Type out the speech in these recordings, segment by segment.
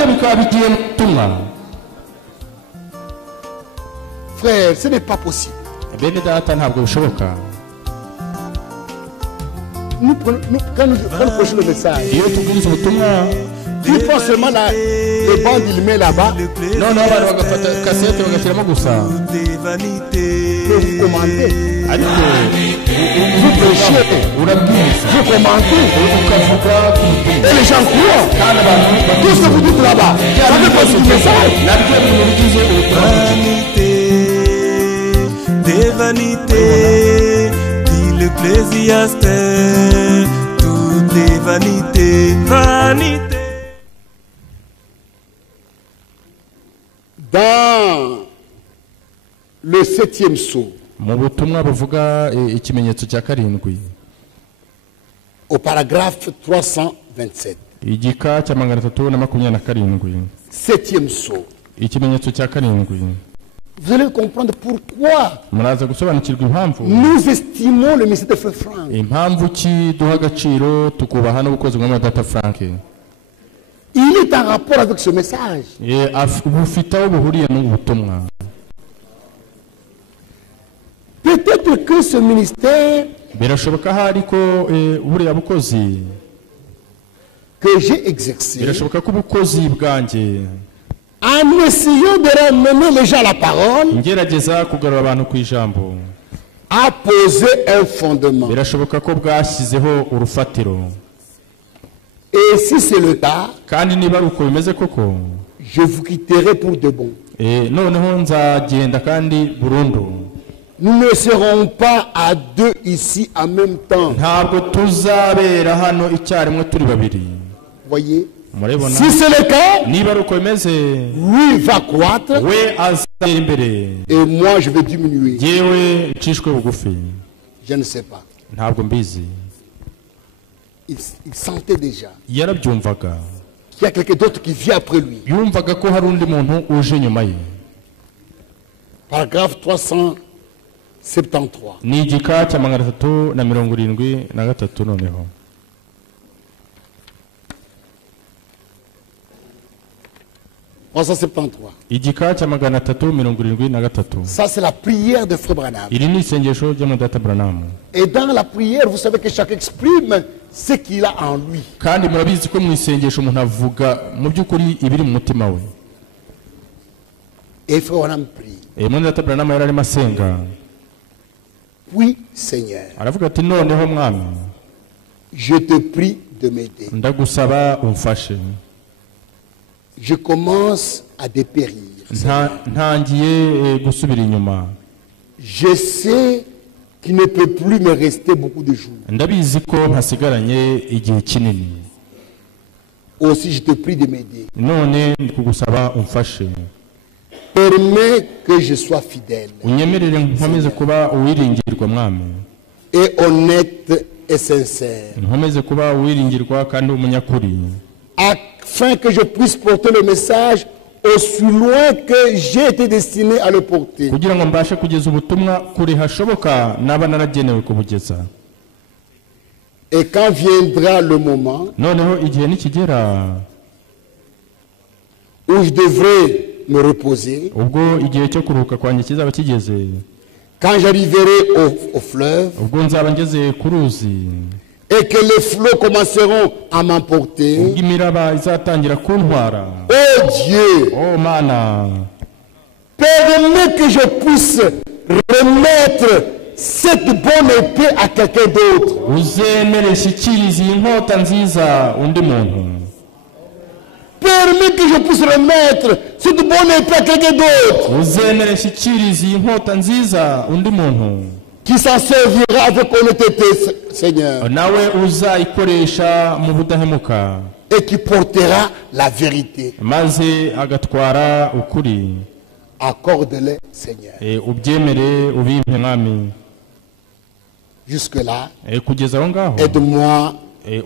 nabyo bikaba bigiye mu butumwa. Frère, ce n'est pas possible. Bene data ntabwo bishoboka. Quand nous prêchons le message, Iyo tubwiriza ubutumwa, il prend seulement les bandes, il met là-bas. noneho abantu bagafata kasete bagashyiramo gusa. Que vous commentez, Ariko vous prêchez, urabwiriza, vous commentez. ukavuga ku butumwa. Et les gens croient. Kandi abantu Tout ce que vous dites là-bas, ça fait partie du message. nabyo mu bigize ubutumwa. Des vanités, dit l'Ecclésiaste, toutes les vanités, vanités. Dans le 7e sceau, Mu butumwa buvuga ikimenyetso cya karindwi, au paragraphe 327, igika cya 327, 7e sceau, ikimenyetso cya karindwi, vous allez comprendre pourquoi muraza gusobanukirwa impamvu nous estimons le message de Frère Franck. impamvu ki duha agaciro tukubaha n'ubukozi bwa Data Frank. Il est en rapport avec ce message. Bufite aho buhuriye n'ubutumwa. Peut-être que ce ministère Birashoboka hari ko buriya bukozi, que j'ai exercé, birashoboka ko ubukozi bwanjye en essayant de ramener les gens à la parole, ngerageza kugarura abantu ku ijambo, a posé un fondement. birashoboka ko bwashyizeho urufatiro. Et si c'est le cas, Kandi niba ari uko bimeze koko, je vous quitterai pour de bon. noneho nzagenda kandi burundu. Nous ne serons pas à deux ici en même temps. Ntabwo tuzabera hano icyarimwe turi babiri. Voyez? Murabona? Si c'est le cas, Niba ari uko bimeze, lui va croître we azatera imbere, et moi je vais diminuer. yewe ncishwe bugufi. Je ne sais pas. Ntabwo mbizi. Il sentait déjà Yarabyumvaga, qu'il y a quelqu'un d'autre qui vient après lui. yumvaga ko hari undi muntu uje nyuma ye. Paragraphe 373. Ni igika cya 373 noneho. Igika cya 373. Ça c'est la prière de Frère Branham. Iri ni isengesho rya Data Branham. Et dans la prière, vous savez que chacun exprime ce qu'il a en lui. Kandi murabizi ko mu isengesho umuntu avuga mu by'ukuri ibiri mu mutima we. Et Frère Branham prie. Mwene Data Branham yari arimo asenga. Oui, Seigneur, Aravuga ati noneho mwami, je te prie de m'aider. ndagusaba umfashe. Je commence à dépérir. Ntangiye gusubira inyuma. Je sais qu'il ne peut plus me rester beaucoup de jours. Ndabizi ko ntasigaranye igihe kinini. Aussi, je te prie de m'aider. None ndikugusaba umfashe. Permets que je sois fidèle Unyemerere nkomeze kuba uwiringirwa mwami. et honnête et sincère, Nkomeze kuba uwiringirwa kandi umunyakuri. afin que je puisse porter le message aussi loin que j'ai été destiné à le porter. Kugira ngo mbashe kugeza ubutumwa kuri hashoboka naba naragenewe kubugeza. Et quand viendra le moment Noneho igihe nikigera où je devrais me reposer, ubwo igihe cyo kuruhuka kwanjye kizaba kigeze, quand j'arriverai au fleuve ubwo nzaba ngeze ku ruzi, et que les flots commenceront à m'emporter, ubwo imiraba izatangira kuntwara. oh Dieu, Oh mana, permets que je puisse remettre cette bonne épée à quelqu'un d'autre. uzemere shyikiriza iyi nkota nziza undi muntu. Permets que je puisse remettre cette bonne épée à quelqu'un d'autre Uzemere shyikiriza iyi nkota nziza undi muntu, qui s'en servira avec honnêteté, Seigneur, nawe uzayikoresha mu budahemuka, et qui portera la vérité. maze agatwara ukuri. Accorde-le, Seigneur. Ubyemere ubimpe mwami. Jusque-là, Kugeza aho ngaho aide-moi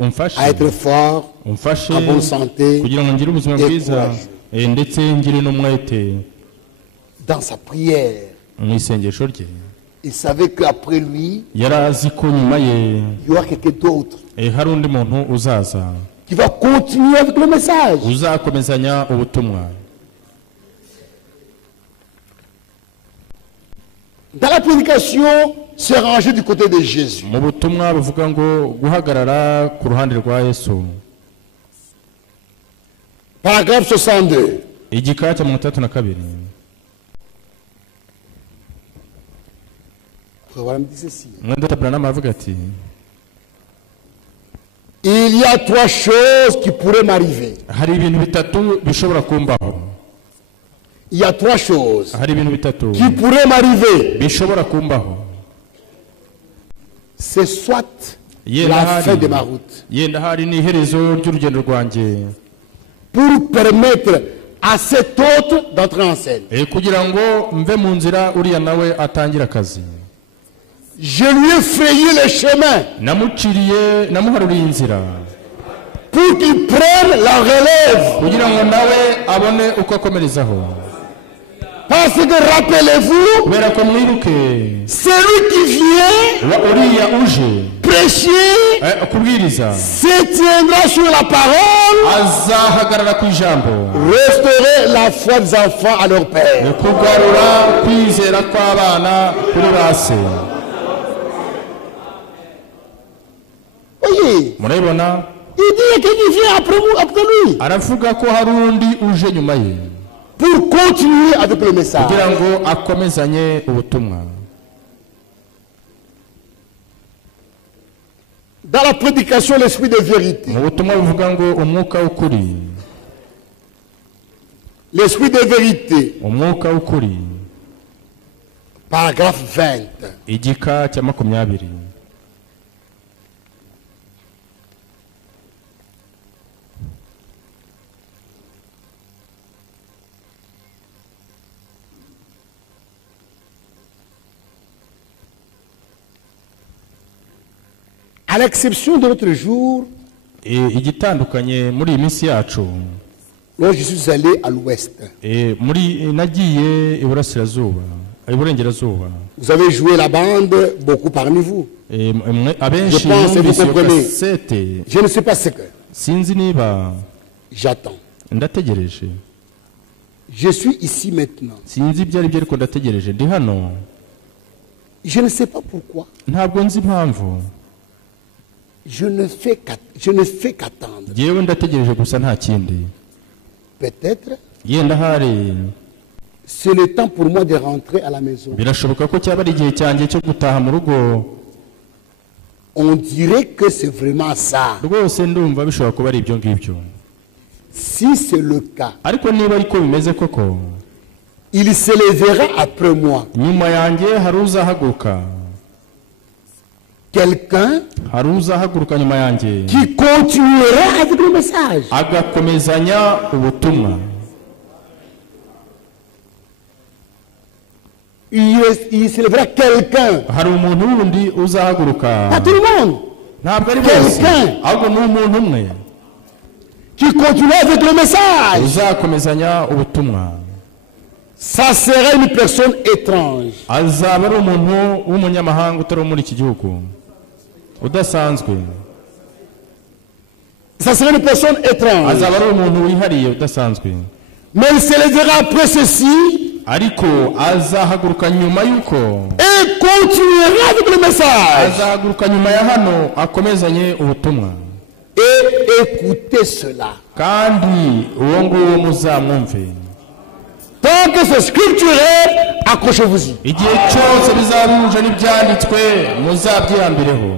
umfashe, à être fort, umfashe en bonne santé, kugira ngo ngire ubuzima bwiza, ndetse ngire n'umwete dans sa prière. mu isengesho rye. Il savait qu'après lui, Yari azi ko nyuma ye il y aura quelqu'un d'autre. hari undi muntu uzaza. qui va continuer avec le message. uzakomezanya ubutumwa. Dans la prédication, se ranger du côté de Jésus. Mu butumwa buvuga ngo guhagarara ku ruhande rwa Yesu. Paragraphe 62. Igika cya 32. Voilà, me dit ceci. Mwenda Branham avuga ati Il y a trois choses qui pourraient m'arriver. hari ibintu bitatu bishobora kumbaho. Il y a trois choses Hari ibintu bitatu qui pourraient m'arriver. bishobora kumbaho. C'est soit Yenda la fin de hari ma route. yenda hari n'iherezo ry'urugendo rwanjye. Pour permettre à cet autre d'entrer en scène. Kugira ngo mve mu nzira uriya nawe atangira akazi. Je lui ai frayé le chemin namuharuriye inzira pour qu'il prenne la relève. kugira ngo nawe abone uko akomerezaho. Parce que rappelez-vous, kubera ko mwibuke celui qui vient uriya uje prêcher kubwiriza se tiendra sur la parole, azahagarara ku ijambo, restaurer la foi des enfants à leur père. kugarura kwizera kw'abana kuri ba se. Voyez, Murabibona, il dit qu'il y vient après lui aravuga ko hari undi uje nyuma ye pour continuer avec le message. kugira ngo akomezanye ubutumwa. Dans la prédication, l'esprit de vérité. Mu butumwa buvuga ngo umwuka w'ukuri, L'esprit de vérité, umwuka w'ukuri. paragraphe 20. Igika cya 20. À l'exception de l'autre jour, igitandukanye muri iyi minsi yacu, lorsque je suis allé à l'ouest, nagiye iburengerazuba. vous avez joué la bande, beaucoup parmi vous. Abenshi pense que vous bumvise iyo comprenez. kasete. Je ne sais pas ce que. Sinzi niba J'attends. ndategereje. Je suis ici maintenant. Sinzi ibyo ari byo ariko ndategereje. Ndi hano. Je ne sais pas pourquoi. Ntabwo nzi impamvu. Je ne fais qu'attendre. Yewe ndategereje gusa nta kindi. Peut-être, Yenda hari c'est le temps pour moi de rentrer à la maison. birashoboka ko cyaba ari igihe cyanjye cyo gutaha mu rugo. On dirait que c'est vraiment ça. Rwose ndumva bishobora kuba ari ibyo ngibyo. Si c'est le cas, Ariko niba ariko bimeze koko, il se lèvera après moi. nyuma yanjye hari uzahaguruka. Quelqu'un Hari uzahaguruka nyuma yanjye qui continuera avec le message. agakomezanya ubutumwa. Il se lèvera quelqu'un. Hari umuntu wundi uzahaguruka. Pas tout le monde. Ntabwo ari bose, Quelqu'un. ahubwo ni umuntu umwe Qui continuera avec le message. uzakomezanya ubutumwa. Ça sera une personne étrange. Azaba ari umuntu w'umunyamahanga utari muri iki gihugu, udasanzwe. Ça sera une personne étrange. Azaba ari umuntu wihariye udasanzwe. Mais il se lèvera après ceci Ariko azahaguruka nyuma y'uko, et continuera avec le message. azahaguruka nyuma ya hano akomezanye ubutumwa. Et écoutez cela. Kandi uwo nguwo muzamwumve. Tant que c'est scripturel, accrochez-vous-y. Igihe cyose bizaba bihuje n'ibyanditswe muzabyihambireho.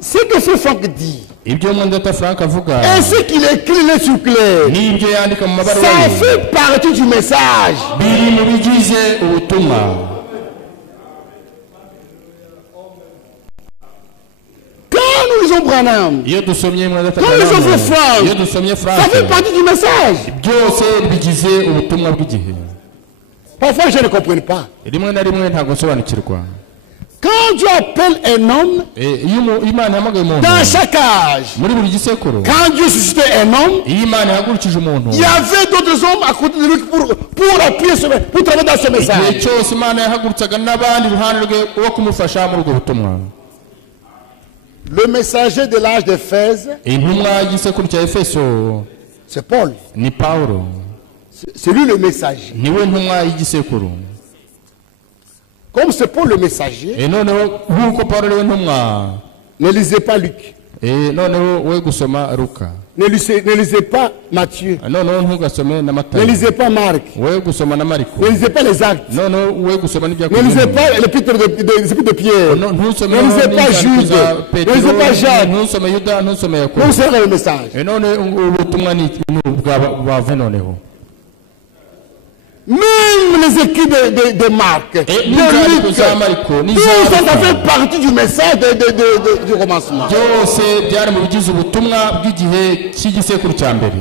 Ce que ce Franck dit, Ibyo Mwendata Frank avuga et ce qu'il écrit les sur clair, n'ibyo yandika mu mabaruwa ça ye fait partie du message. biri mu bigize ubutumwa. Quand nous lisons Branham, Iyo dusomye Mwendata quand nous lisons Branham, Franck, iyo dusomye ça Frank, fait partie du message. byose bigize ubutumwa bw'igihe. Parfois, je ne comprends pas. Rimwe na rimwe ntabwo nsobanukirwa. Quand Dieu appelle un homme, Iyo Imana ihamagaye umuntu dans chaque âge, muri buri gisekuru, quand Dieu suscitait un homme, iyo Imana ihagurukije umuntu, il y avait d'autres hommes à côté de lui pour appuyer pour travailler dans ce igihe message. cyose Imana yahagurutsaga n'abandi iruhande rwe wo kumufasha muri ubwo butumwa. Le messager de l'âge d'Éphèse, intumwa y'igisekuru cya efeso c'est Paul. ni pawulo, C'est lui le messager. niwe ntumwa y'igisekuru. Comme c'est Paul le messager, Noneho nk'uko pawulo ariwe ntumwa, ne lisez pas Luc. noneho we gusoma Luka, Ne lisez pas Matthieu. noneho ntugasome na Ne Matayo, lisez pas Marc. we gusoma na Mariko, Ne lisez pas les actes. noneho we gusoma Ne n'ibyakozwe lisez n'intumwa. pas l'épître de Pierre. Ntusome Ne lisez pas Jude. Petero, Ne lisez pas Jacques. ntusome Yuda, ntusome Yakobo. Donc c'est le message. None ubutumwa ni bwava noneho. Même les écrits de Marc, de n'inzandiko Luc, za Mariko, tout ça, ça n'izandiko fait partie du message du commencement. byose byari mu bigize ubutumwa bw'igihe cy'igisekuru cya mbere.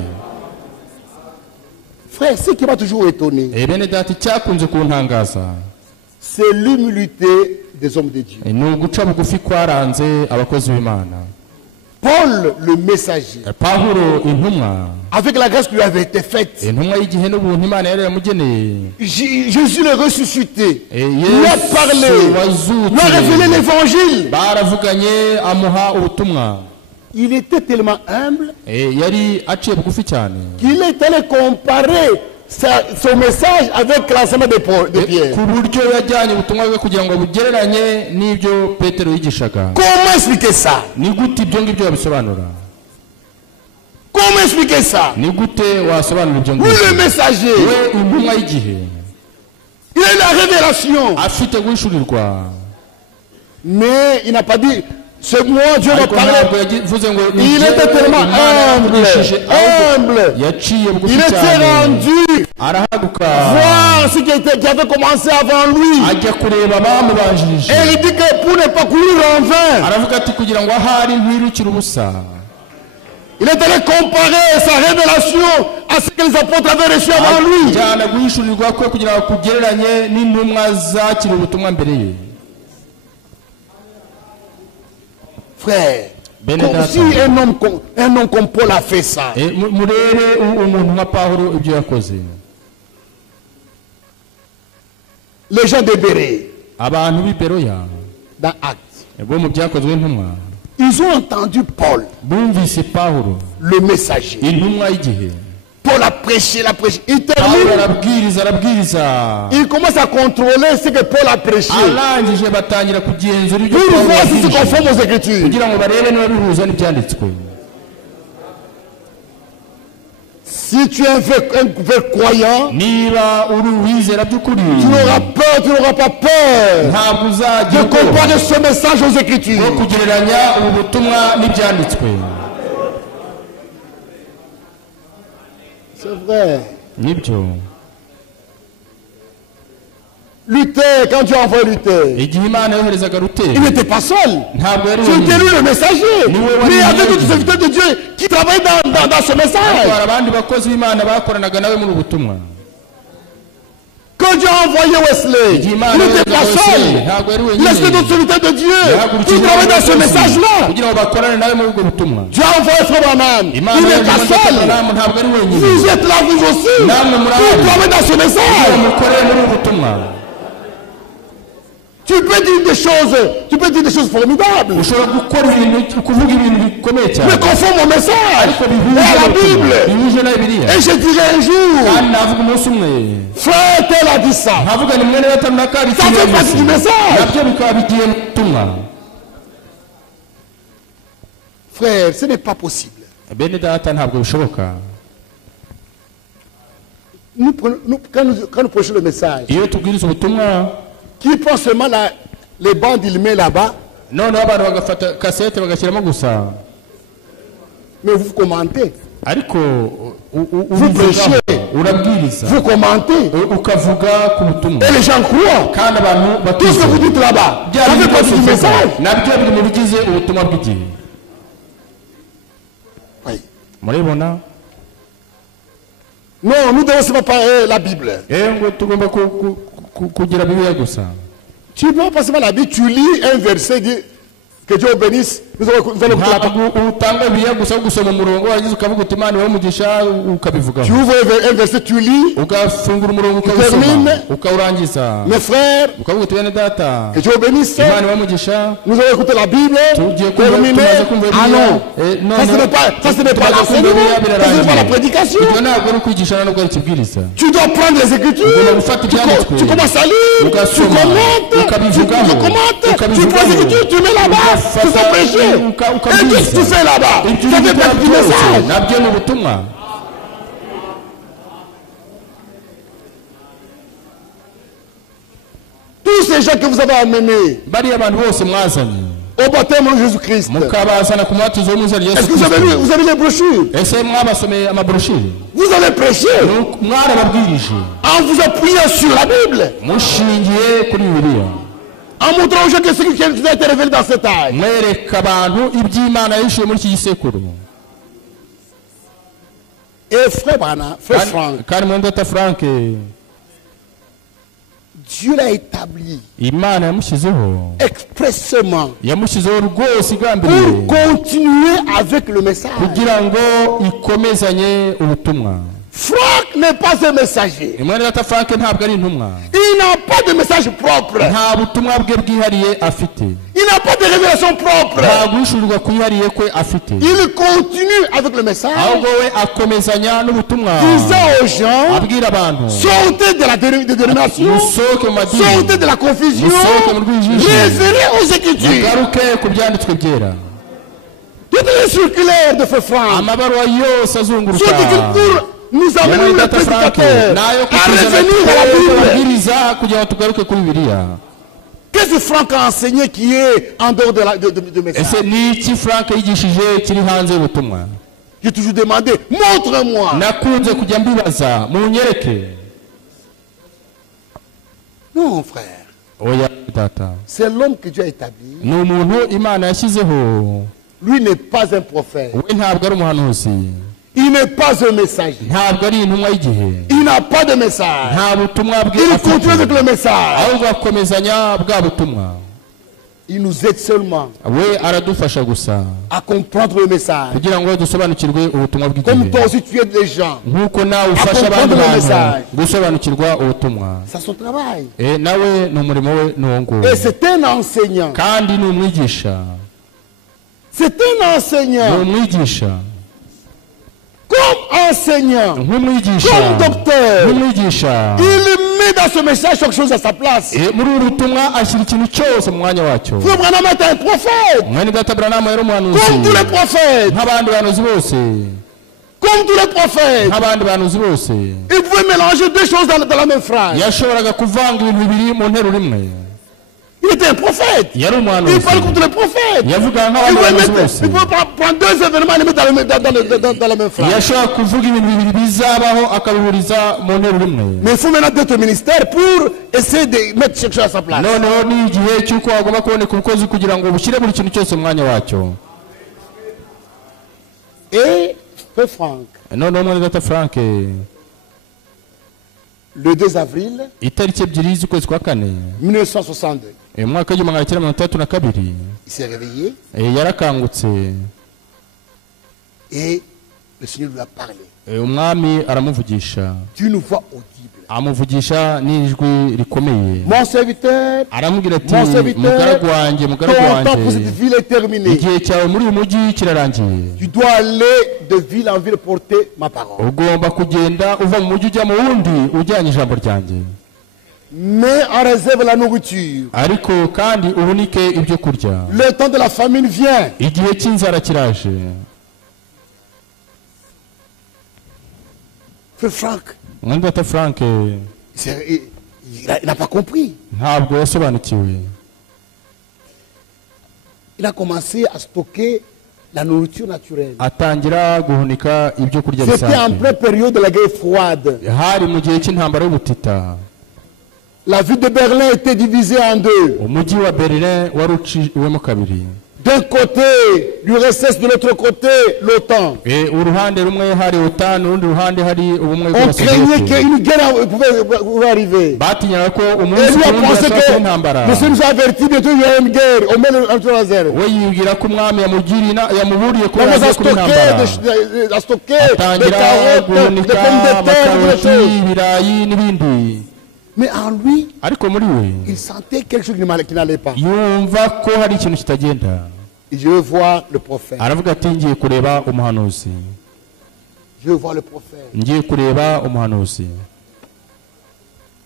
Frère, ce qui m'a toujours étonné, Bene data, icyakunze kuntangaza c'est l'humilité des hommes de Dieu. ni uguca bugufi kwaranze abakozi b'Imana. Paul, le messager, Pawulo intumwa, avec la grâce qui lui avait été faite, intumwa y'igihe n'ubuntu Imana yari yamugeneye. Jésus le ressuscité, lui a Yesu parlé, lui a révélé wazutse, l'évangile. baravuganye amuha ubutumwa. Il était tellement humble Yari aciye bugufi cyane qu'il est allé comparer son message avec l'enseignement de Pierre. ku buryo yajyanye ubutumwa bwe kugira ngo bugereranye n'ibyo Petero yigishaga. Comment expliquer ça? Ni gute ibyo ngibyo wabisobanura? Comment expliquer ça? Ni gute wasobanura ibyo Oui, ngibyo? le messager, We intumwa y'igihe il a la révélation, afite guhishurirwa, mais il n'a pas dit, c'est moi, Dieu va ariko ntabwo parler. yavuze ngo ni Il jyewe était tellement Imana humble, yamvugishije, ahubwo humble. yaciye bugufi Il était cyane, rendu arahaguka voir ce qui avait commencé avant lui. ajya kureba abamubanjirije, Et il dit que pour ne pas courir en vain, aravuga ati kugira ngo ahari ntirukire ubusa. il est allé comparer sa révélation à ce que les apôtres avaient reçu avant lui. ajyana guhishurirwa kwe kugira ngo kugereranye n'intumwa zakira ubutumwa mbere ye. Frère, Benedata. si un homme comme Paul a fait ça, Murebe umuntu nka Pawulo ibyo yakoze. les gens de Bérée, Abantu b'i Beroya dans Actes, bo mu byakozwe intumwa ils ont entendu Paul, bumvise Pawulo le messager. intumwa y'igihe. Paul a prêché, il Pawulo termine, arabwiriza, il commence à contrôler ce que Paul a prêché arangije batangira kugenzura ibyo pour Pawulo voir si c'est yabwirije, conforme aux Écritures. kugira ngo barebe niba bihuza n'ibyanditswe. Si tu es un vrai croyant, Niba uri uwizera by'ukuri, tu n'auras peur, tu n'auras pas peur ntabwo de uzagira comparer ce message aux bwo Écritures. kugereranya ubu butumwa n'ibyanditswe. C'est vrai. Nibyo. Luther, quand tu as envoyé Luther, Igihe Imana yoherezaga il Lutero, n'était pas seul. ntabwo yari C'était lui wenyine. le messager. Ni we Mais il y avait d'autres serviteurs de Dieu qui travaillaient dans ce message. hari abandi bakozi b'Imana bakoranaga nawe muri ubu butumwa. Quand Dieu a envoyé Wesley, Igihe il Imana n'était pas yoherezaga seul. Wesley, ntabwo yari Il restait wenyine. d'autres serviteurs de Dieu Yahagurukiye qui travaillaient dans ce abakozi message-là. kugira ngo bakorane nawe muri ubwo butumwa. Dieu a envoyé Frère Branham. Imana Il n'est yohereje pas Mwene seul. Branham, ntabwo ari wenyine. Vous êtes là, vous aussi. Namwe muri Vous abo. travaillez dans ce Kugira message. ngo mukorere muri ubu butumwa. Tu peux dire des choses formidables. Ushobora gukora ibintu, kuvuga ibintu bikomeye Mais cyane, conforme au message ariko et bihuje à la n'ubutumwa, Bible. bihuje na Bibiliya. Et je dirais un jour, Kandi navuga umunsi umwe, frère tel a dit ça. nkavuga ni mwene gatanu na kabiri Ça fait partie du message. nabyo bikaba bigiye mu butumwa. Frère, ce n'est pas possible. Bene data, ntabwo bishoboka. Quand nous prêchons le message, Iyo tubwiriza ubutumwa, qui prend seulement les bandes, il met là-bas, noneho abantu bagafata kasete bagashyiramo gusa, mais vous commentez, ariko prêchez. urabwiriza, vous commentez, ukavuga ku butumwa, et les gens croient. kandi abantu Tout ce que vous bakizera. dites là-bas, Bya ça bintu fait partie byose du uvuga, message. nabyo biri mu bigize ubutumwa bw'igihe. Oui. Murabibona? Non, nous devons se préparer la Bible. Ngo tugomba kugira Bibiliya gusa. Tu ne peux pas seulement la Bible, tu lis un verset, dit que Dieu bénisse Vous allez écouter la parole. utanga biya gusa gusoma umurongo wagize ukavuga uti Imana ibahe umugisha ukabivugaho. Tu ouvres un verset, tu lis. Ugafungura umurongo ukawusoma ukawurangiza. Mes frères, ukavuga uti bene data que Dieu bénisse. Imana ibahe umugisha. Nous allons écouter la Bible. Terminé. Ah non. Ça ce n'est pas l'enseignement. Ça ce n'est pas la prédication. Tu dois prendre les Écritures. Tu commences à lire. Tu commentes. Tu prends les Écritures. Tu mets là-bas. Tu fais prêcher. Et qu'est-ce que tu fais là-bas? Ça fait partie du message. Tous ces gens que vous avez amenés au baptême de Jésus-Christ, est-ce que vous avez les brochures? Vous avez prêché en vous appuyant sur la Bible, en montrant aux gens que ce qui a été révélé dans cet âge. Et frère Franck, Dieu l'a établi expressément pour continuer avec le message. Franck n'est pas un messager. Il n'a pas de message propre. Il n'a pas de révélation propre. Il continue avec le message. Disant aux gens, sortez de la dénomination, sortez de la confusion, référez aux Écritures. Toutes les circulaires de Frère Franck sont écrites pour nous amener le prédicateur à revenir à la Bible. Qu'est-ce que Franck a enseigné qui est en dehors de message? J'ai toujours demandé, montre-moi. Non, frère. C'est l'homme que Dieu a établi. Lui n'est pas un prophète. Il n'est pas un messager. Il n'a pas de message. Il continue avec le message. Il nous aide seulement à comprendre le message. Comme toi aussi tu aides les gens à comprendre le message. C'est son travail. Et c'est un enseignant. C'est un enseignant. Comme enseignant, comme docteur, il met dans ce message quelque chose à sa place. Frère Branham est un prophète. Comme tous les prophètes. Comme tous les prophètes. Il pouvait mélanger deux choses dans la même phrase. Il était un prophète. Il parle comme tous les prophètes. Il peut prendre deux événements et les mettre dans la même phrase. Mais il faut maintenant d'autres ministères pour essayer de mettre quelque chose à sa place. Et Frère Franck, le 2 avril 1962, il s'est réveillé et le Seigneur lui a parlé d'une voix audible. Mon serviteur, ton temps pour cette ville est terminé. Tu dois aller de ville en ville porter ma parole. Mais en réserve la nourriture. Le temps de la famine vient. Frère Franck, il n'a pas compris. Il a commencé à stocker la nourriture naturelle. C'était en pleine période de la guerre froide. La ville de Berlin était divisée en deux. d'un côté l'URSS, de l'autre côté l'OTAN. uruhande rumwe hari OTAN, urundi ruhande hari ubumwe On craignait qu'une guerre pouvait arriver. batinyaga ko Et umunsi lui a wundi pensé hashobora kuba que intambara. monsieur nous a averti, bientôt il y a une guerre, on met le réserve. we yibwira ko umwami yamuburiye ko On yagiye a kuba intambara. stocké des atangira carottes, des pommes guhunika de terre, des amakaroti, choses. ibirayi n'ibindi. Mais en lui, ariko muri we il sentait quelque chose qui n'allait pas. yumva ko hari ikintu kitagenda. Je veux voir le prophète. aravuga ati ngiye kureba umuhanuzi. Je veux voir le prophète. ngiye kureba umuhanuzi.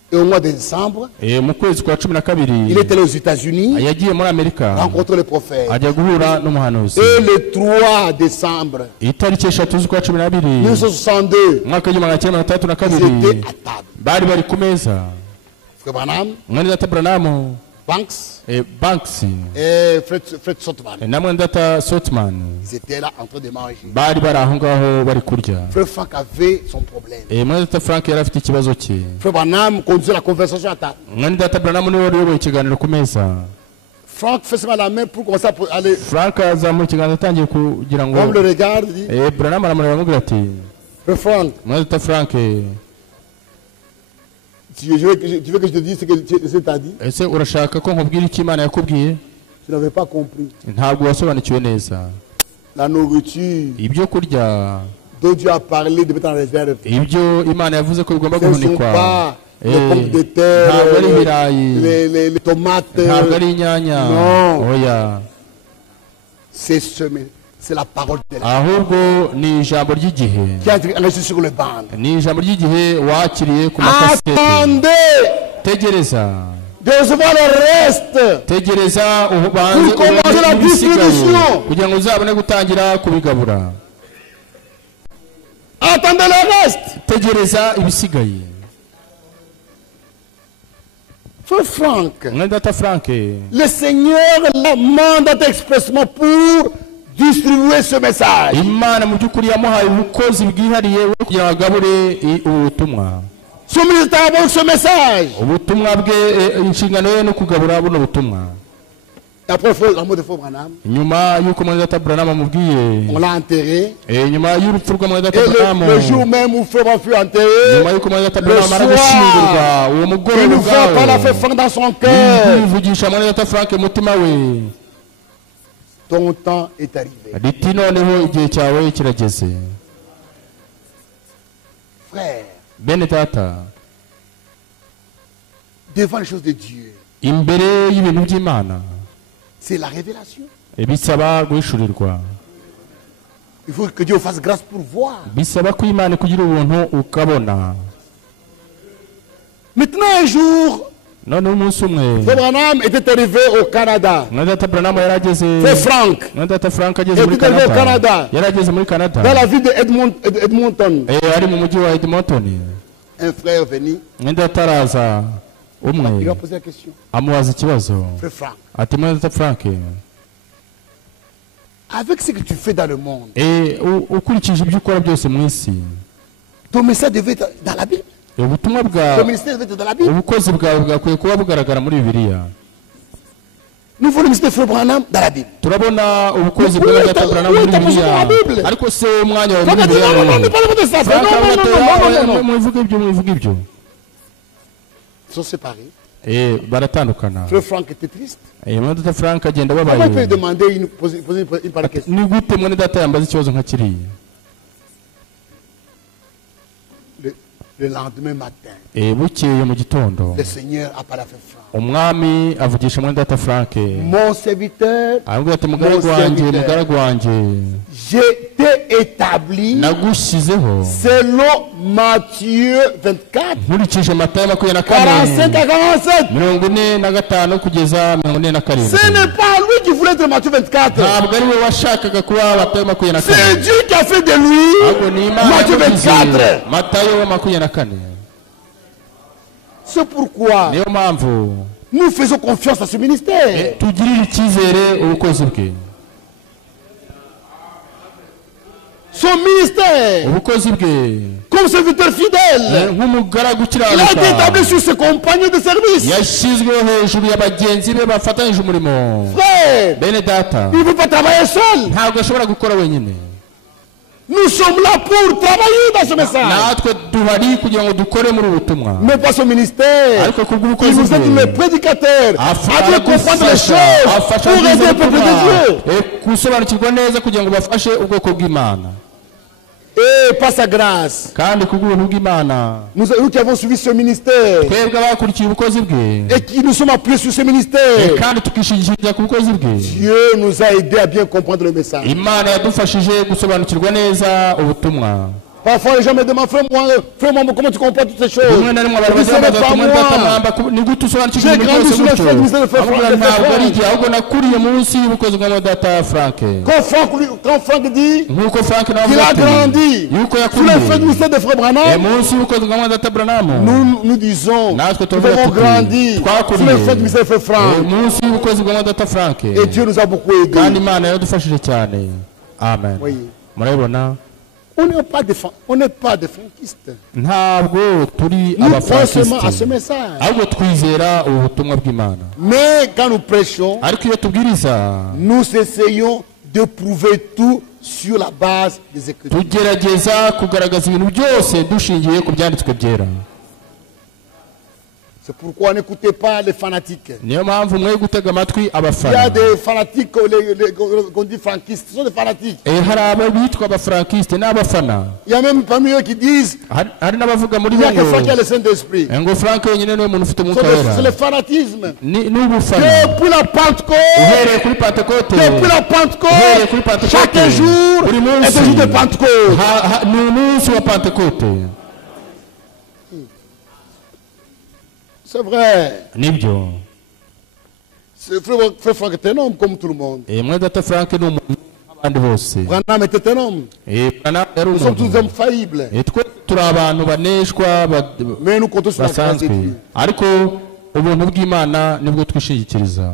Et au mois de décembre, mu kwezi kwa 12 il est allé aux États-Unis yagiye muri Amerika rencontrer le prophète. ajya guhura n'umuhanuzi. Et le 3 décembre itariki 3 z'ukwa 12 1962, umwaka w'igihumbi magana cyenda mirongo itandatu na ils kabiri étaient à table. bari bari ku meza. Frère Branham, mwene data Branham, Banks Banks et Fred Sotman. na mwene data Sotman Ils étaient là en train de manger. bari bari aho ngaho bari kurya. Frère Frank avait son problème. mwene data Frank yari afite ikibazo cye. Frère Branham conduisait la conversation à table. mwene data Branham niwe wari uyoboye ikiganiro ku meza. Frank fait seulement la main pour commencer à aller. Frank azamura ikiganiro atangiye kugira ngo Comme le regarde, il dit, Branham aramureba amubwira ati Frère Frank, mwene data Frank, tu veux que je te dise ce que Dieu t'a dit? ese urashaka ko nkubwira icyo Imana yakubwiye? Tu n'avais pas compris. ntabwo wasobanukiwe neza. La nourriture ibyo kurya dont Dieu a parlé de mettre en réserve. ibyo Imana yavuze ko bigomba Ce ne sont guhunikwa, pas les pommes de terre, ntabwo ari ibirayi, les tomates. ntabwo ari inyanya. Non. oya, C'est semé. C'est la parole de Dieu ahubwo ni ijambo ry'igihe. qui a été enregistrée sur le banc. ni ijambo ry'igihe wakiriye ku makasete. Attendez tegereza de recevoir le reste. tegereza ubanze Pour commencer la ibisigaye distribution. kugira ngo uzabone gutangira kubigabura. Attendez le reste. tegereza ibisigaye. Frère Frank, mwene data Frank, le Seigneur l'a mandaté expressement pour distribuer ce message. Imana mu by'ukuri yamuhaye ubukozi bwihariye we kugira ngo agabure ubutumwa. Son ministère avec ce message. ubutumwa bwe, inshingano ye no kugabura buno butumwa. Après la mort de Frère Branham, nyuma y'uko mwene data Branham amubwiye, on l'a enterré. nyuma y'urupfu rwa mwene data Et Branham, le jour même où Frère Branham fut enterré, nyuma y'uko mwene data le Branham soir, aragushyingurwa, uwo une mugoroba fois par la fait ubwawo Frank dans son cœur. yivugisha mwene data Frank umutima we Ton temps est arrivé. riti noneho igihe cyawe kirageze. Frère, bene data, devant les choses de Dieu, imbere y'ibintu by'Imana c'est la révélation. bisaba guhishurirwa. Il faut que Dieu fasse grâce pour voir. bisaba ko Imana kugira ubuntu ukabona. Maintenant, un jour, noneho umunsi umwe Frère Branham était arrivé au Canada. mwene data Branham yarageze, Frère Frank, mwene data Frank ageze muri était arrivé au Canada, Canada, yarageze muri Canada, dans la ville de Edmonton. ari mu mujyi wa Edmonton. Un frère venu, mwene data araza, il umwe lui a posé la question. amubaza ikibazo Frère Frank, ati mwene data Frank, avec ce que tu fais dans le monde, ukurikije ibyo ukora byose mu isi, ton message devait être dans la Bible. ubutumwa Ton bwawe, ministère devait être dans la Bible. ubukozi bwawe bwakwiye kuba bugaragara muri Bibiliya. Nous voulons le ministère de Frère Branham dans la Bible. turabona ubukozi Oui, bwa data Branham oui, muri t'as posé dans la Bibiliya, Bible. ariko se umwanya wawe Frank muri a dit non, non, non, ne Bibiliya. parlez pas de ça. Frank Non, aravuga ati, non, non, non, non, non. mubivuge ibyo, mubivuge ibyo. Ils sont séparés. baratandukana. Frère Frank était triste. mwene data Frank agenda Comment il peut ababaye. demander poser une pareille question? ni gute mwene data yambaza ikibazo nka kiriya? Le lendemain matin, bukeye mu gitondo le Seigneur a parlé à Frère Frank. umwami avugisha mwene data Frank, Mon serviteur, aravuga ati mugaragu wanjye, mugaragu wanjye, je t'ai établi nagushyizeho selon Matthieu 24, nkurikije Matayo 45 24 à 47. 45 kugeza 47. Ce n'est pas lui qui voulait être Matthieu 24. ntabwo ari we washakaga kuba Matayo 24, C'est Dieu qui a fait de lui ahubwo ni Imana Matthieu yamugize 24. Matayo 24. C'est pourquoi niyo mpamvu nous faisons confiance à ce ministère. tugirira icyizere ubukozi bwe. Ce son ministère ubukozi bwe comme serviteur fidèle. nk'umugaragu Il a été ukiranuka établi sur ses compagnons de service. yashyizweho hejuru ya bagenzi be bafatanyije umurimo. Frère, bene data il ne peut pas travailler seul. ntabwo ashobora gukora wenyine. Nous sommes là pour travailler dans ce message. natwe duhari kugira ngo dukore muri ubu butumwa. Mais pas son ministère. ariko Il kubw'ubukozi nous aide bwe les prédicateurs à bien comprendre les afasha choses pour aider le peuple de Dieu. gusobanukirwa neza kugira ngo bafashe ubwoko bw'Imana. Et par sa grâce, kandi kubw'ubuntu bw'Imana nous qui avons suivi ce ministère twebwe abakurikiye ubukozi bwe et qui nous sommes appuyés sur ce ministère, kandi tukishingikiriza ku bukozi bwe, Dieu nous a aidés à bien comprendre le message. Imana yadufashije gusobanukirwa neza ubutumwa. Parfois les gens me demandent, frère, comment tu comprends toutes ces choses? rimwe na rimwe abantu Je dis, ce bagira n'est bati pas tumwe moi. datamwamba ni gute usobanukirwa J'ai ibintu grandi byose sur le gutyo. fait du ministère de Frère ahubwo Franck. ntabwo ari igihe ahubwo nakuriye munsi y'ubukozi bwa data Frank. Quand Franck dit nk'uko Frank nawe qu'il a ati grandi yuko sous le fait du yakuriye ministère de Frère Branham, munsi y'ubukozi bwa data Branham, nous disons, natwe nous tuvuga avons tuti grandi sous twakuriye le fait du ministère de Frère Franck. munsi y'ubukozi bwa data Frank, Et Dieu nous a beaucoup aidés. kandi Imana yaradufashije cyane. Amen. Oui. murabibona On n'est pas des frankistes. ntabwo turi Nous croyons seulement à ce abafrankisite, message. ahubwo twizera ubutumwa bw'Imana. Mais quand nous prêchons, ariko iyo tubwiriza nous essayons de prouver tout sur la base des Écritures. tugerageza kugaragaza ibintu byose dushingiye ku byanditswe byera. C'est pourquoi n'écoutez pas les fanatiques. niyo mpamvu mwe gutega amatwi Il y a abafana. des fanatiques qu'on dit frankistes. Ce sont des fanatiques. hari abitwa abafrankisite n'abafana. Il y a même parmi eux qui disent hari n'abavuga muri il n'y a bo que Franck qui a le Saint-Esprit. ngo Frank wenyine niwe muntu ufite umwuka C'est le wera. fanatisme. n'ubufana Depuis la Pentecôte, uhereye kuri Pentekote, depuis la uhereye kuri Pentecôte, Pentekote, chaque jour buri est munsi un jour de Pentecôte. ni umunsi wa Pentekote. C'est vrai. nibyo. Frère Franck est un homme comme tout le monde. mwe data Frank ni umuntu nk'abandi bose. Branham était un homme. Branham yari Nous sommes tous umuntu. hommes faillibles. twe turi abantu baneshwa Mais nous comptons sur la grâce de basanzwe, Dieu. ariko ubuntu bw'Imana nibwo twishingikiriza.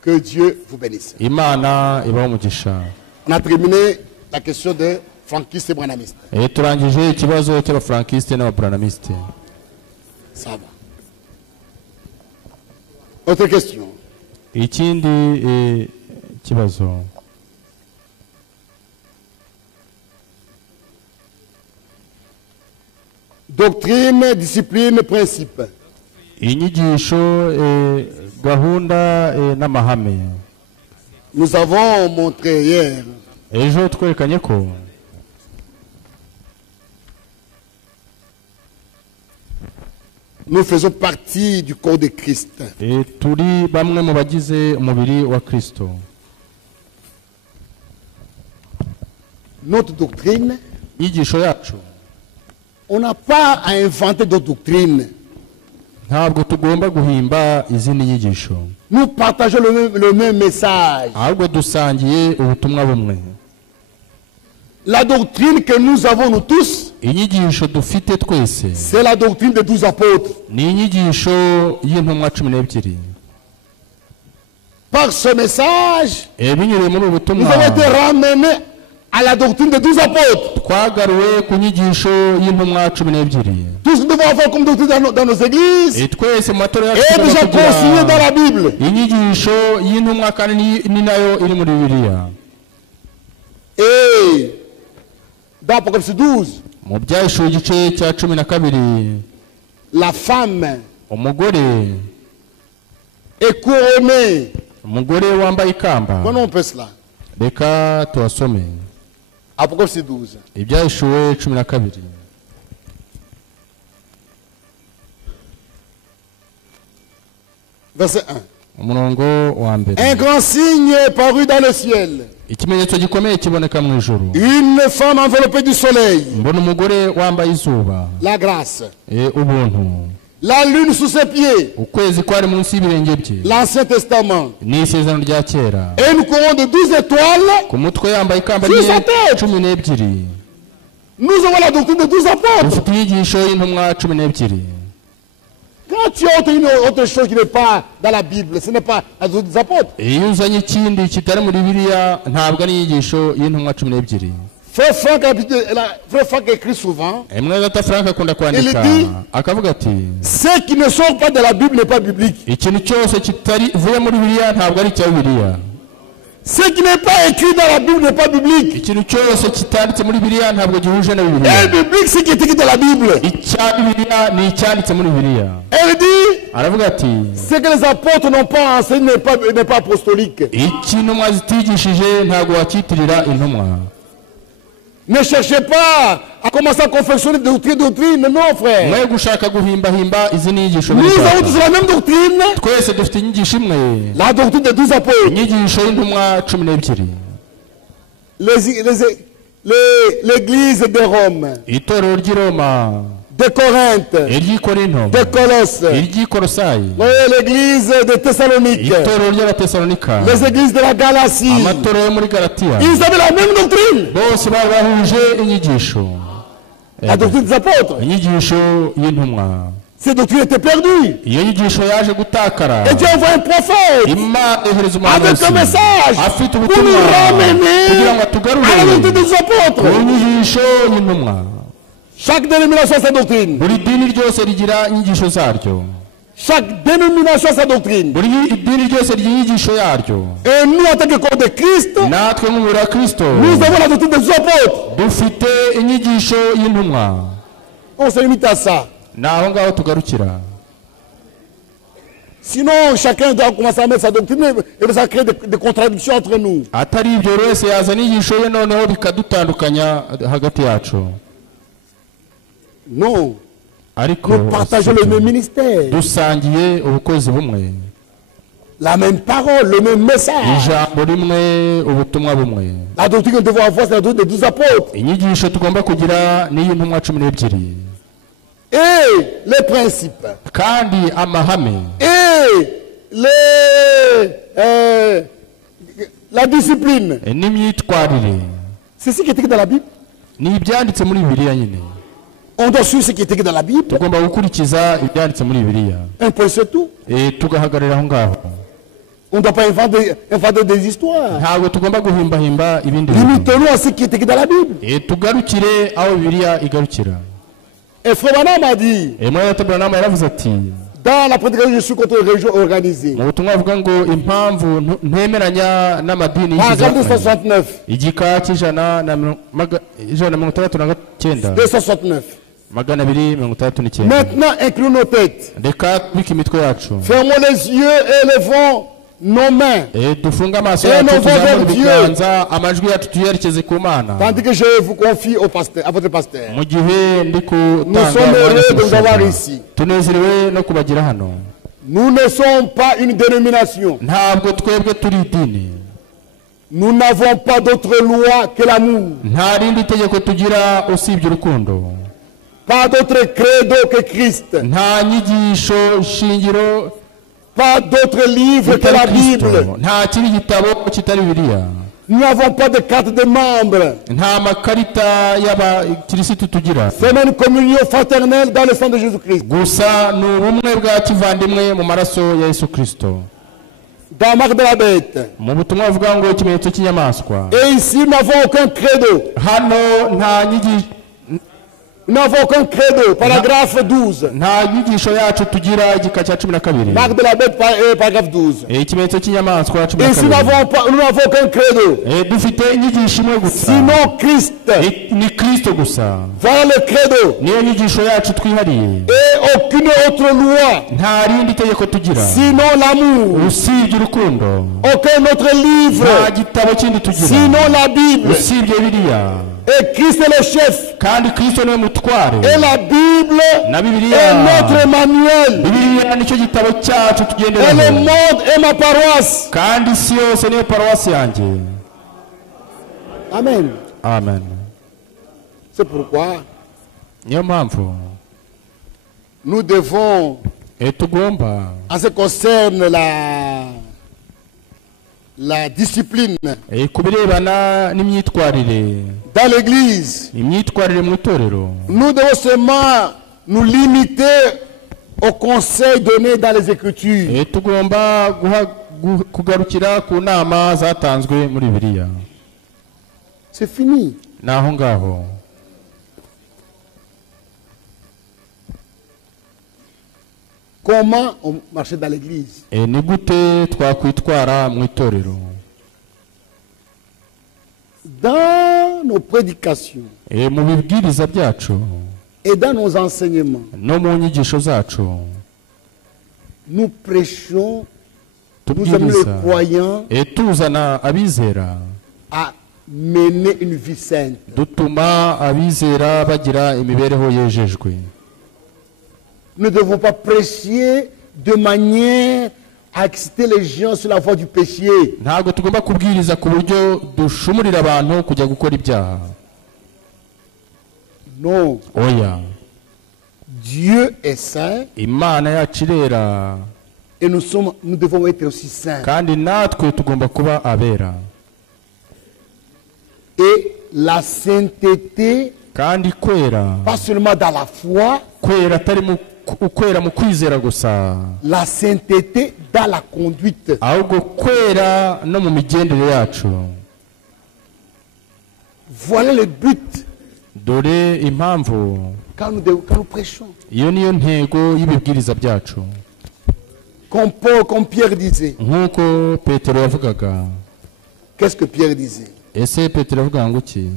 Que Dieu vous bénisse. Imana ibaho umugisha. On a terminé la question des frankistes et branhamistes. turangije ikibazo cy'abafrankisite n'ababranamisite. Ça va. Autre question. ikindi kibazo. Doctrine, discipline, principe. inyigisho, gahunda n'amahame. Nous avons montré hier ejo twerekanye ko nous faisons partie du corps de Christ. turi bamwe mu bagize umubiri wa Kristo. Notre doctrine, inyigisho yacu on n'a pas à inventer d'autres doctrines. ntabwo tugomba guhimba izindi nyigisho, Nous partageons le même message. ahubwo dusangiye ubutumwa bumwe. La doctrine que nous avons nous tous, inyigisho dufite twese c'est la doctrine des 12 apôtres. ni inyigisho y'intumwa 12. Par ce message, binyuriye muri ubu nous butumwa avons été ramenés à la doctrine des 12 apôtres. twagaruwe ku nyigisho y'intumwa 12. Tout ce que nous devons avoir comme doctrine dans nos églises twese mu matorero yacu est déjà tugomba consigné dans kugira la Bible. inyigisho y'intumwa kandi ni nayo iri muri Bibiliya. Et dans Apocalypse 12, mu byahishuwe igice cya 12, la femme umugore est couronnée. umugore wambaye ikamba. Comment on peut cela? reka tuhasome Apocalypse 12. ibyahishuwe 12. Verset 1. umurongo wa mbere. Un grand signe est paru dans le ciel. ikimenyetso gikomeye kiboneka mu ijuru. Une femme enveloppée du soleil. mbona umugore wambaye izuba, La grâce. ubuntu, La lune sous ses pieds. ukwezi kwari munsi y'ibirenge bye, L'Ancien Testament. n'isezerano rya kera. Et une couronne de 12 étoiles. ku mutwe yambaye ikamba Sur sa tête. 12. Nous avons la doctrine des 12 apôtres. dufite inyigisho y'intumwa 12. Quand tu as une autre chose qui n'est pas dans la Bible, ce n'est pas la doctrine des apôtres. iyo uzanye ikindi kitari muri Bibiliya ntabwo ari inyigisho y'intumwa 12. Frère Franck écrit souvent. Il dit, ce qui ne sort pas de la Bible n'est pas biblique. Ce qui n'est pas écrit dans la Bible n'est pas biblique. Et biblique, c'est ce qui est écrit dans la Bible. Elle dit, ce que les apôtres n'ont pas enseigné n'est pas apostolique. Ne cherchez pas à commencer à confectionner des doctrines, non frère. Nous avons tous la même doctrine. La doctrine des 12 apôtres. L'église de Rome, de Corinthe, de Colosse, l'église de Thessalonique, les églises de la Galatie, ils avaient la même doctrine. La doctrine des apôtres. Cette doctrine était perdue. Et Dieu envoie un prophète avec un message pour nous ramener à la doctrine des apôtres. Chaque dénomination a sa doctrine. Chaque dénomination a sa doctrine. Et nous, en tant que corps de Christ, nous avons la doctrine des apôtres. On se limite à ça. Sinon, chacun doit commencer à mettre sa doctrine et ça crée des contradictions entre nous. Non. Nous partageons le même ministère. La même parole, le même message. La doctrine que nous devons avoir, c'est la doctrine des 12 apôtres. Et les principes. Et la discipline. C'est ce qui est écrit dans la Bible. On doit suivre ce qui est écrit dans la Bible. Un point c'est tout. On ne doit pas inventer des histoires. Limitons-nous à ce qui est écrit dans la Bible. Et Frère Branham a dit, dans la prédication, je suis contre les religions organisées. Paragraphe 269. 269. Maintenant, inclinons nos têtes. Fermons les yeux et levons nos mains. Et nos voix vers Dieu. Tandis que je vous confie au pasteur, à votre pasteur. Nous sommes heureux de vous avoir ici. Nous ne sommes pas une dénomination. Nous n'avons pas d'autre loi que l'amour. Pas d'autre credo que Christ. Pas d'autre livre que la Bible. Nous n'avons pas de carte de membre. C'est une communion fraternelle dans le sang de Jésus-Christ. Dans Marc de la Bête. Et ici, nous n'avons aucun credo. Nous n'avons aucun credo. Paragraphe 12. Marc de la Bête, paragraphe 12. Et ici, nous n'avons aucun credo. Sinon Christ. Voilà le credo. Et aucune autre loi. Sinon l'amour. Aucun autre livre. Sinon la Bible. Et Christ est le chef. Et la Bible est notre manuel. Et le monde est ma paroisse. Amen. Amen. C'est pourquoi nous devons, en ce qui concerne la discipline dans l'église, nous devons seulement nous limiter aux conseils donnés dans les Écritures. C'est fini. naho ngaho. Comment on marchait dans l'église? Ni gute twakwitwara mu itorero? Dans nos prédications Mu bibwiriza byacu et dans nos enseignements, no mu nyigisho zacu nous prêchons, nous amenons les croyants tuzana abizera, à mener une vie sainte. dutuma abizera bagira imibereho yejejwe. Nous ne devons pas prêcher de manière à exciter les gens sur la voie du péché. Ntabwo tugomba kubwiriza ku buryo dushumurira abantu kujya gukora ibyaha. Non. Oya, Dieu est saint Imana yacu irera, et nous devons être aussi saints. kandi natwe tugomba kuba abera. Et la sainteté, Kandi kwera, pas seulement dans la foi, kwera atari kwera mu kwizera gusa, la sainteté dans la conduite. ahubwo kwera no mu migendere yacu. Voilà le but Dore impamvu, quand nous prêchons. iyo niyo ntego y'ibibwiriza byacu. Comme Pierre disait. Nk'uko Petero yavugaga. Qu'est-ce que Pierre disait? Ese Petero yavuga ngo iki?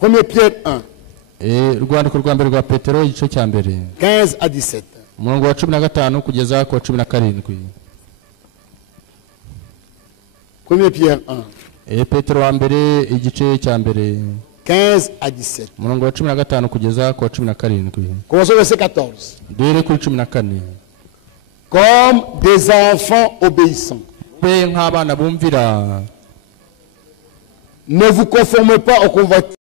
1 Pierre 1, Urwandiko rwa mbere rwa Petero igice cya mbere, 15 à 17. umurongo wa 15 kugeza ku wa 17. 1 Pierre 1, Petero wa mbere igice cya mbere, 15 à 17. umurongo wa 15 kugeza ku wa 17. Commençons verset 14. Duhere kuri 14. Comme des enfants obéissants. Nk'abana bumvira, Ne vous conformez pas au convoitise